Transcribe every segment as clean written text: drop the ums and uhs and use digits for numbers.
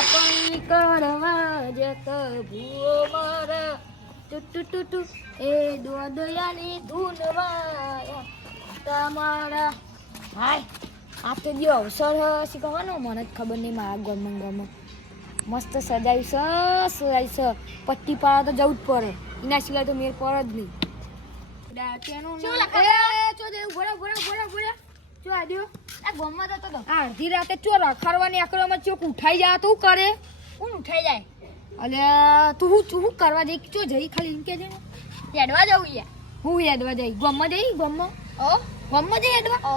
આપણી કરવા જત ભૂવો મારા ટુ એ દોદયાની ધૂનમાં તમારા હાય આ તો જે અવસર શીખવાનો મને જ ખબર નહીં મારા ગમન મસ્ત સજાયું છે પટ્ટી પાડવા તો જવું જ પડે એના સિવાય તો મેર પર જ નહીં અડધી રાતે ચો રખાડવાની આકડવામાં ચોક ઉઠાઈ જાય તો કરે કોણ ઉઠાઈ જાય અલે તું શું કરવા જઈ ચો જઈ ખાલી એમ કે છે હેડવા જવું યાર હું હેડવા જઈ ગમમાં જઈ ગમમાં ગમમાં જઈ હેડવા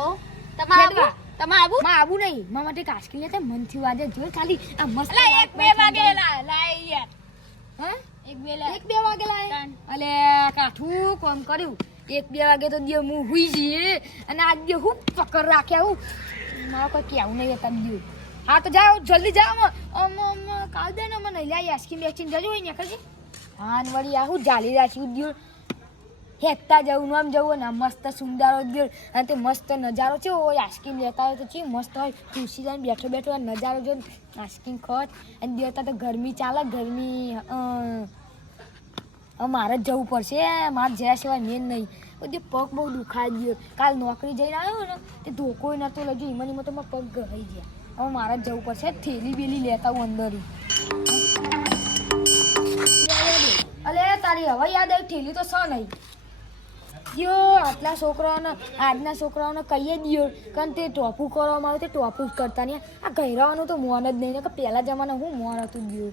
તમારે આબુ નહીં મારા માટે કાસ્કી લેતે મનથી વાજે જોઈ ખાલી આ મસ્ત એક બે વાગે લાય યાર હા એક બે વાગે લાય અલે કાઠું કોમ કર્યું એક બે વાગે તો દિયો હું હુઈ જઈએ અને આજ દિયો હું પકડ રાખ્યા હું મારો કોઈ કેવું નહીં હતા દિયો હા તો જાઓ જલ્દી જાઓ કાલ દે ને મને લઈ આઈસ્ક્રીમ બેચીને જજો હોય ને કરજે હા ને વળી આ હું જાલી રાખ્યું દિયો હેકતા જવું આમ જવું ને મસ્ત સુંદરો દિયો અને તે મસ્ત નજારો છે હોય આઈસ્ક્રીમ લેતા હોય તો છે મસ્ત હોય ખુરશી જઈને બેઠો બેઠો નજારો જો આઈસ્ક્રીમ ખોટ અને દેવતા તો ગરમી ચાલે ગરમી મારે જ જવું પડશે મારે જ્યાં સિવાય મેન નહીં બધી પગ બહુ દુખાઈ ગયો કાલ નોકરી જઈને આવ્યો ને તે ધોકો નહોતો લજો એમાં તો મારા પગ ગઈ ગયા હવે મારે જ જવું પડશે થેલી બેલી લેતા હું અંદર અલે તારી હવે યાદ આવી થેલી તો સ નહીં જો આટલા છોકરાઓને આજના છોકરાઓને કહીએ દિયો કારણ તે ટોપું કરવામાં આવે તે ટોપું જ કરતા નહીં આ ગહેરાવાનું તો મોન જ નહીં કે પહેલાં જમાના હું મોન હતું દિયો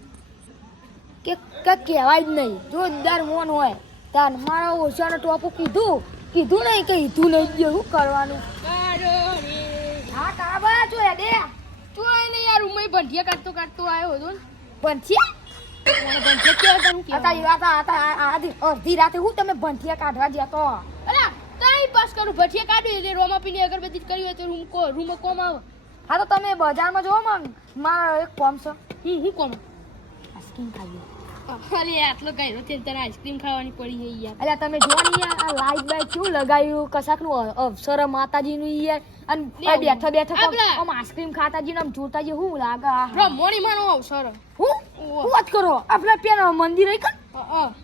કે કહેવાય જ નહીં જોરદાર મોન હોય તાર મારા ઓછાનો ટોપું કીધું નહીં કે હીધું નહીં ગયું શું કરવાનું હા કાબા જો દે તું નહીં યાર ઉમય ભંઠિયા કાઢતો આવ્યો હતો ભંઠિયા અડધી રાતે હું તમે ભંઠિયા કાઢવા જતો અલા ટાઈમ પાસ કરું ભંઠિયા કાઢી એટલે રોમા પીને અગરબત્તી કરી હોય તો રૂમ કોમ આવે હા તો તમે બજારમાં જોવો મારા એક કોમ છે હું કોમ આઈસ્ક્રીમ ખાઈએ અરે આટલો ગયરો છે તારે આઈસ્ક્રીમ ખાવાની પડી છે યાર અલ્યા તમે જો ને આ લાઈટ બાઈટ કેવું લગાવ્યું કસાકનું અવસર માતાજીનું યાર અને બેઠા આમ આઈસ્ક્રીમ ખાતાજી ને આમ જોતા જે હું લાગે મોણી માનો અવસર હું વાત કરો આપણે પેલા મંદિર રહી કન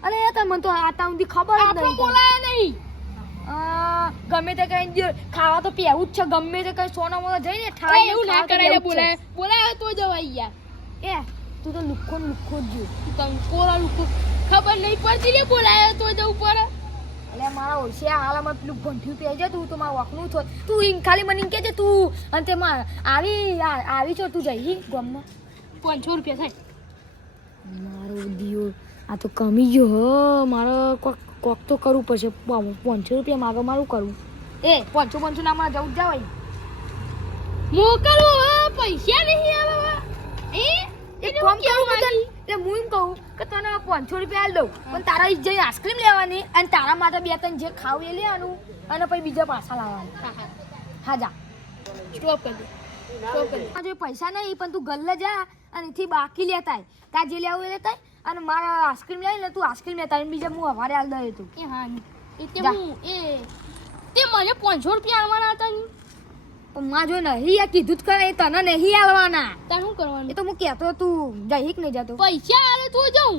અરે યાર મને તો આતા સુધી ખબર જ નહીં બોલાય નહીં ગમે તે કઈ ખાવા તો પીવું જ છે ગમે તે કઈ સોના મોના જઈને ઠાઈ એવું ના કરાય બોલાય તો જવાય યાર એ તું તો લુખો જ જો તમ કોરા લુખો ખબર નહીં પડતી લે બોલાય તો જવું પડે અલે મારા ઓળશિયા હાલમાં પેલું ભંઠ્યું પહેરી જાય તું તો મારું વાકનું થોત તું ખાલી મને કે છે તું અને તે આવી છો તું જઈ ગામમાં 500 રૂપિયા થાય મારો દિયો આ તો કમી ગયો હ મારે કોક તો કરવું પડશે 500 રૂપિયા માગો મારું કરવું એ 500 ના માં જવું જ જાવ મોકલવો પૈસા નહીં આવે એક કામ કરું એટલે હું એમ કહું કે તને 500 રૂપિયા આલ દઉં પણ તારા જઈ આઈસ્ક્રીમ લેવાની અને તારા માટે બે ત્રણ જે ખાવ એ લેવાનું અને પછી બીજા પાછા લાવવાનું હા જા સ્ટોપ કરી જો પૈસા નહીં પણ તું ગલ્લે જા અને એથી બાકી લેતા તાર જે લેવું એ લેતા અને મારા આઈસ્ક્રીમ લઈ લે તું આઈસ્ક્રીમ લેતા અને બીજા હું હવારે આલ દઉં તું એ હા તે મને 500 રૂપિયા આવવાના હતા ને પણ માં જો નહીં યાર કીધું જ કરે તને નહીં આવવાના તાર શું કરવાનું એ તો હું કહેતો તું જઈક નહીં જતો પૈસા આલે તું જાઉં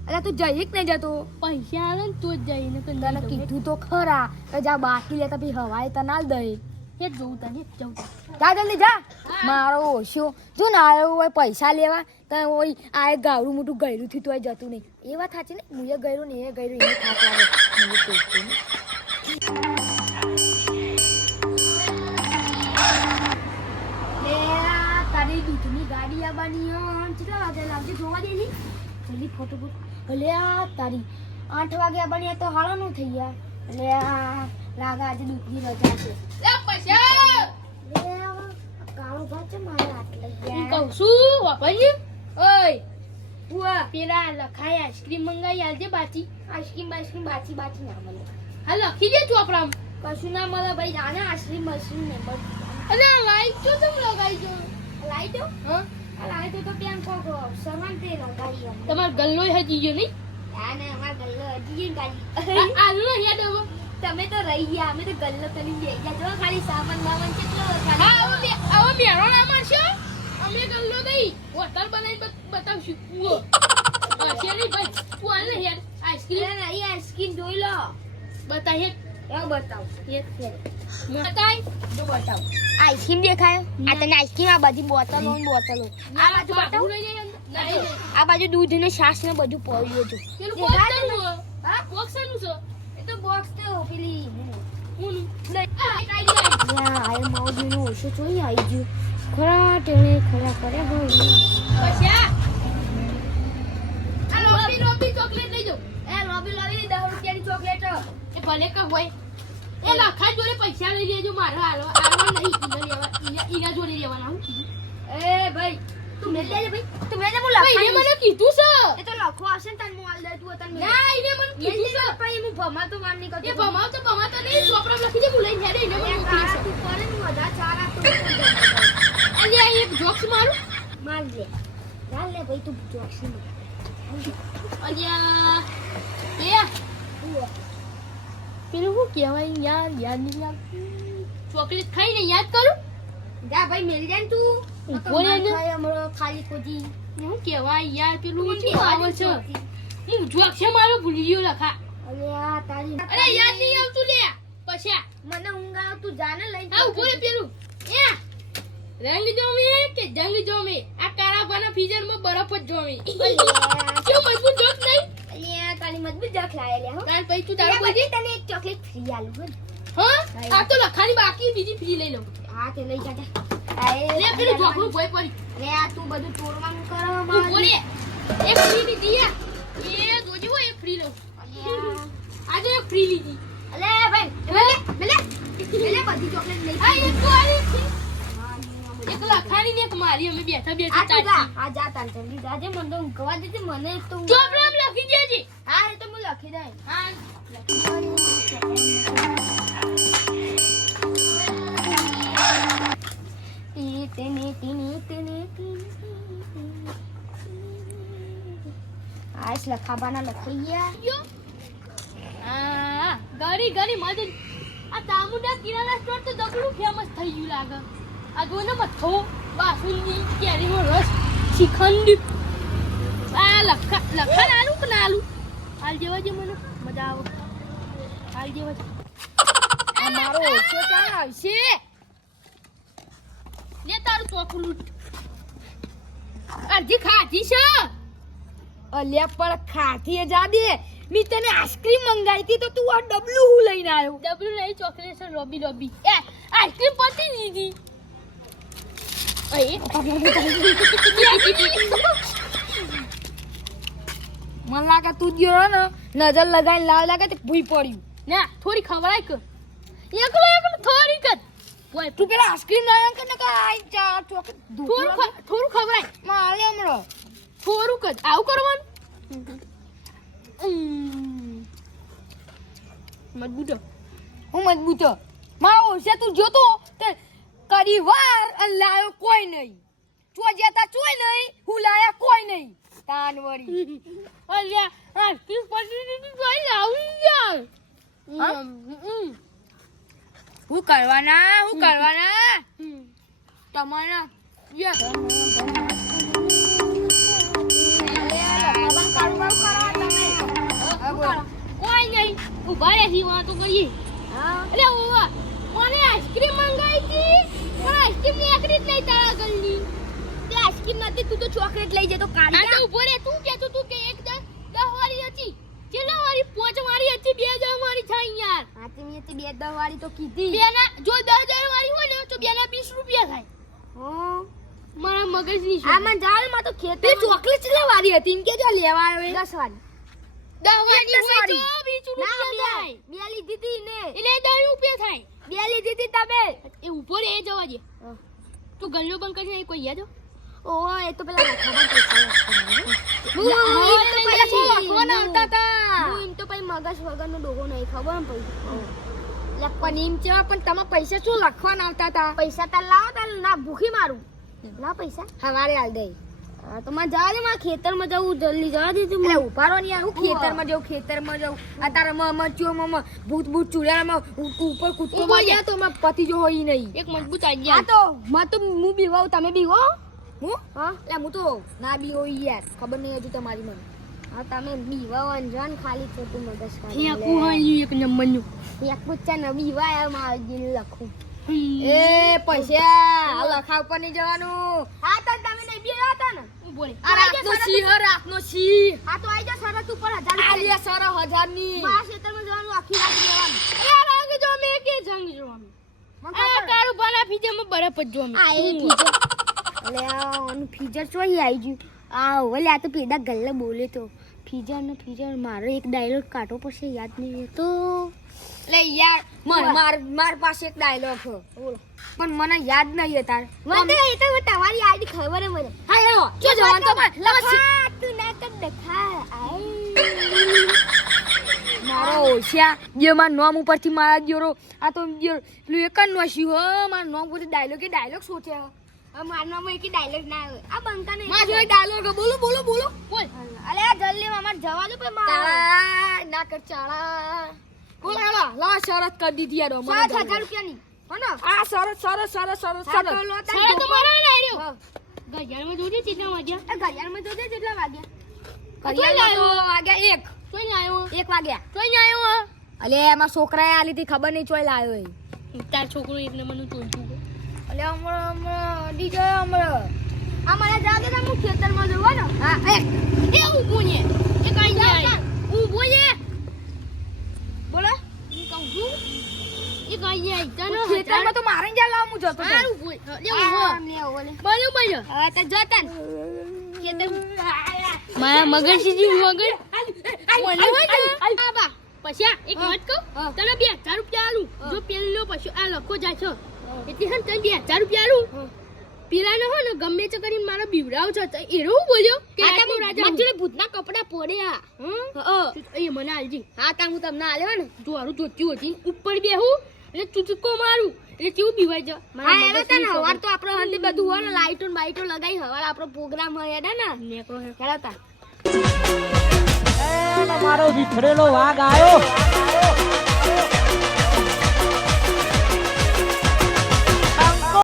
એટલે તું જઈક નહીં જતો પૈસા આલે ને તું જ જઈને તને કીધું તો ખરા કે જા બાકી લેતા પછી હવાએ તને આલ દે હે જવું તને જવું જા જલ્દી જા મારો ઓછો જો ને આવ્યો હોય પૈસા લેવા તો હોય આ ગાવડું મોટું ગયરું થી તોય જતું નહીં એ વાત સાચી ને હું એ ગયરું ને એ ગયરું એ થાક લાગે તારી દૂધની ગાડી આવવાની કેટલા વાગે લાવજે જોવા દે ની જલ્દી ફોટો ભલે આ તારી 8 વાગે આવવાની તો હાલો નું થઈ ગયા એટલે આ લાગે આજે દૂધની રજા છે લે પૈસા કાળો ભાત છે મારે આટલે હું કહું છું વાપરજી ઓય ઉઆ પેલા લખાય આઈસ્ક્રીમ મંગાઈ આલજે બાચી આઈસ્ક્રીમ બાચી ના મળે હા લખી દે ચોપડામાં કશું ના મળે ભાઈ જાને આઈસ્ક્રીમ ને અને લાઈટ તો તમે લગાઈ જો લાઈટ હા આ લાઈટ તો ત્યાં કોક સામાન તે લગાવી તમાર ગલ્લો હજી ગયો નહીં આ ને અમાર ગલ્લો હજી ગાડી આલુ યાદ આવો તમે તો રહી ગયા અમે તો ગલ્લો કરી લઈ ગયા જો ખાલી સામાન કેટલો હા આવો મેરો ના મારશો અમે ગલ્લો નહીં હોટલ બનાવીને બતાવશું ઉઓ શેરી ભાઈ તું આને હેડ આઈસ્ક્રીમ નહીં આઈસ્ક્રીમ જોઈ લો બતા હેડ બતાવ બતાય જો બતાવ આઈસ્ક્રીમ દેખાય આ તને આઈસ્ક્રીમ આ બધી બોટલો ને બોટલો આ બાજુ બતાવ આ બાજુ દૂધ ને છાશ ને બધું પડ્યું હતું પેલું બોક્સનું હા બોક્સનું છે એ તો બોક્સ તો પેલી હું આ માઉજી નો ઓછો જોઈ આવી ગયું ખરા ટેણે ખરા કરે હોય પછી આ લોબી ચોકલેટ લઈ જાઓ એ લોબી 10 રૂપિયાની ચોકલેટ એ ભલે કા હોય એ લખા જોડે પૈસા લઈ લેજો મારો આલવા નહીં ઈના જોડે લેવાના હું કીધું એ ભાઈ તું મેલ લેજે ભાઈ તું મેલ હું ભાઈ મને કીધું છે એ તો લખો આવશે ને તને હું આલ દે તું તને ના ઈને મને કીધું છે ભાઈ હું ભમા તો વાર નહીં કરતો એ ભમાવ તો નહીં ચોપડા લખી દે હું લઈને હેડે ઈને મને મોકલી છે તું કરે ને બધા ચારા તો અલે આ એક જોક્સ મારું માર લે ચાલ લે ભાઈ તું જોક્સ અલ્યા પેલું શું કહેવાય યાદ નહીં આવતું ચોકલેટ ખાઈને યાદ કરું જા ભાઈ મેલ જાય ને તું ઊભો રહે ને. ખાલી ખોજી શું કહેવાય યાર પેલું શું આવે છે હું જોક્સ મારો ભૂલી ગયો લખા અરે આ તારી અરે યાદ નહીં આવતું લે પછી મને ઊંઘ આવે તું જાને લઈ હા ઉભો રે પેલું એ રંગ જોમે કે જંગ જોમે આ કાળાભાના ફ્રીઝરમાં બરફ જ જોમે કેવું મજબૂત જોક નહીં અલ્યા તારી મજબૂત જખ લાય લે હો તાર પછી તું તારું બોલી તને એક ચોકલેટ ફ્રી આલું હા આ તો લખાની બાકી બીજી ફ્રી લઈ લઉં હા તે લઈ જા લે પેલું જોકનું ભોય પડી લે આ તું બધું તોડવાનું કરો ઉભો રે એક ફ્રી લીધી એ જોજી હો એક ફ્રી લઉં આજે એક ફ્રી લીધી અલે ભાઈ મેલે બધી ચોકલેટ લઈ આ એક તો આલી છે એક લખાની ને એક મારી અમે બેઠા બેઠા આ તું જા ચાટી આ જા તાન જલ્દી જાજે મને તો ઊંઘવા દેજે મને તો ચોપડા લખી દેજે હા એ તો હું લખી દઈ હા આશ લખાબાના લખી ગયા યો ગરી મજ આ તામુડા કિરાના સ્ટોર તો દગડું ફેમસ થઈ ગયું લાગે આ જોને મથો બાસુંદી કેરીનો રસ શ્રીખંડ આ લખા આલુ કે ના આલુ હાલ જેવા જે મને મજા આવે હાલ જેવા આ મારો ઓછો ચાલ આવશે લે તારું ચોકલું અડધી ખાધી છે અલ્યા પણ ખાધી જા દે મી તને આઈસ્ક્રીમ મંગાવી હતી તો તું આ ડબલું હું લઈને આવ્યો ડબલું નહીં ચોકલેટ છે લોબી એ આઈસ્ક્રીમ પતી દીધી મને લાગે તું ગયો ને નજર લગાવીને લાવ લાગે તે ભૂઈ પડ્યું ના થોડી ખવડાય કે એકલો થોડી કર તું પેલા આઈસ્ક્રીમ ના કે ને કાઈ ચા ચોકલેટ થોડું ખવડાય મારે હમણો થોડું કર આવું કરવાનું મજબૂત હું મજબૂત મારો છે તું જોતો તે કરી વાર અને લાયો કોઈ નહીં ચો જતા ચોય નહીં હું લાયા કોઈ નહીં તાન વળી અલ્યા આ કિસ પડી કોઈ લાવી યાર હું કરવાના તમારા કોઈ નહીં ઉભા રહે વાતો કરીએ અરે ઓવા મને આઈસ્ક્રીમ મંગાવી હતી પણ આઈસ્ક્રીમ ની એકરી જ નહીં તારા ગલ્લી તે આઈસ્ક્રીમ નથી તું તો ચોકલેટ લઈ જતો આ કાઢી તો ઉભો રે તું કહેતો તું કે એક 10 વાળી હતી કેટલા વાળી 5 વાળી હતી 2 વાળી થઈ યાર હા તે મેં તે 2 વાળી તો કીધી બે ના જો 10 વાળી હોય ને તો બે ના 20 રૂપિયા થાય હો મારા મગજ ની આ મને જાલ માં તો ખેતર ચોકલેટ કેટલા વાળી હતી એમ કે જો લેવા આવે 10 વાળી 10 વાળી હોય તો 20 ના રૂપિયા થાય બે લીધી હતી ને એટલે 10 રૂપિયા થાય બે લીધી હતી તમે એ ઉભો રે જવા દે તું ગલ્લો બંધ કરી કોઈ યાદ ઓ એ તો પેલા લખવાના પૈસા એમ તો પછી મગજ વગરનો ડોગો નહીં ખબર ને પછી પણ એમ છે પણ તમે પૈસા શું લખવાના આવતા હતા પૈસા તાર લાવો તાર ના ભૂખી મારું લાવ પૈસા હવારે હાલ દઈ તો માં જવા દે મારે ખેતરમાં જવું જલ્દી જવા દે તું મને ઉભારો ને યાર હું ખેતરમાં જવું આ તારા મચ્યો ભૂત ચૂડામાં ઉપર કૂદકો માર્યા તો માં પતિ જો હોય નહીં એક મજબૂત આ આઈડિયા તો માં તો હું બીવાવ તમે બીવો હું હા એટલે હું તો ના બી હોય યાર ખબર નહીં હજુ તમારી મને હા તમે બીવા વંજન ખાલી ખોટું મગજ ફેંકું હોય એક નંબરનું ફેંકું છે ને બીવા મારી લખું એ પૈસા લખા ઉપર નહીં જવાનું હા તો તમે નહીં બીવા હતા ને હું બોલે આ રાતનો સિંહ હા તો આઈ જા શરત ઉપર 1000 આલિયા સર 1000 ની બા ખેતરમાં જવાનું આખી રાત રહેવાનું રંગ જો મે કે જંગ જોવાનું મને આ ખબર. તારું બાના ફીજામાં બરફ જ જો આ એ ફીજર અલે આનું ફીજર ચોઈ આવી ગયું આ ઓલે આ તો પેડા ગલ્લે બોલે તો ફીજર મારો એક ડાયલોગ કાઢવો પડશે યાદ નહીં રહેતો એટલે યાર માર પાસે એક ડાયલોગ છે બોલો પણ મને યાદ નહીં તાર મને એ તો તમારી આઈડી ખબર હે મને હા હેલો જો જવાન તો લખા તું ના કર દખા મારો ઓછ્યા જે માર નામ ઉપરથી મારા ગયો આ તો પેલું એક જ નોશી હો માર નામ ઉપર ડાયલોગ સોચ્યા મારા નામ એક ડાયલોગ ના આવે આ બંકા ને માર જો ડાયલોગ બોલો બોલ અલે આ જલ્દી અમાર જવા દો પણ તાળા ના કર ચાળા બોલ હેલો લા શરત કરી દીધી યાર 7000 રૂપિયાની હો ને આ સરસ સારા તો મારા ને આર્યો ઘડિયાળમાં જોજે કેટલા વાગ્યા ઘડિયાળમાં જોજે કેટલા વાગ્યા ઘડિયાળમાં તો વાગ્યા 1 તોય ના આવ્યો 1 વાગ્યા તોય ના આવ્યો અલે એમાં છોકરાએ આલી હતી ખબર નહીં ચોય લાવ્યો એ તાર છોકરો એક નંબરનું ટોચું અલે હમણાં ડીજે હમણાં આ મને જાગે તો હું ખેતરમાં જવું ને હા એ ઊભું ને એ કઈ જાય ઊભું ને બોલો હું કહું છું એ કઈ જાય તને ખેતરમાં તો મારે જ લાવ હું જતો હારું ઊભું લે ઊભો બોલો બોલો હવે તો જતા ને મારા મગજ સીધી મગજ આબા પછી એક વાત કહું તને 2000 રૂપિયા આલું જો પેલો પછી આ લખો જાય છે એટલે હે તને 2000 રૂપિયા આલું પેલા ને હો ને ગમે તે કરીને મારો બીવડાવ છે તો એરો હું બોલ્યો કે આ તો રાજા મજૂરી ભૂતના કપડા પડ્યા એ મને આલજી હા તા હું તમને આલ્યો ને જોરું જોતી હોતી ઉપર બેહું એટલે ચૂચકો મારું એટલે કેવું બીવાઈ જા હા એનો તને હવાર તો આપણો હંધી બધું હોય ને લાઈટો ને બાઈટો લગાઈ હવાર આપણો પ્રોગ્રામ હોય ને નેકરો હે હેડતા એ તમારો વિખરેલો વાઘ આવ્યો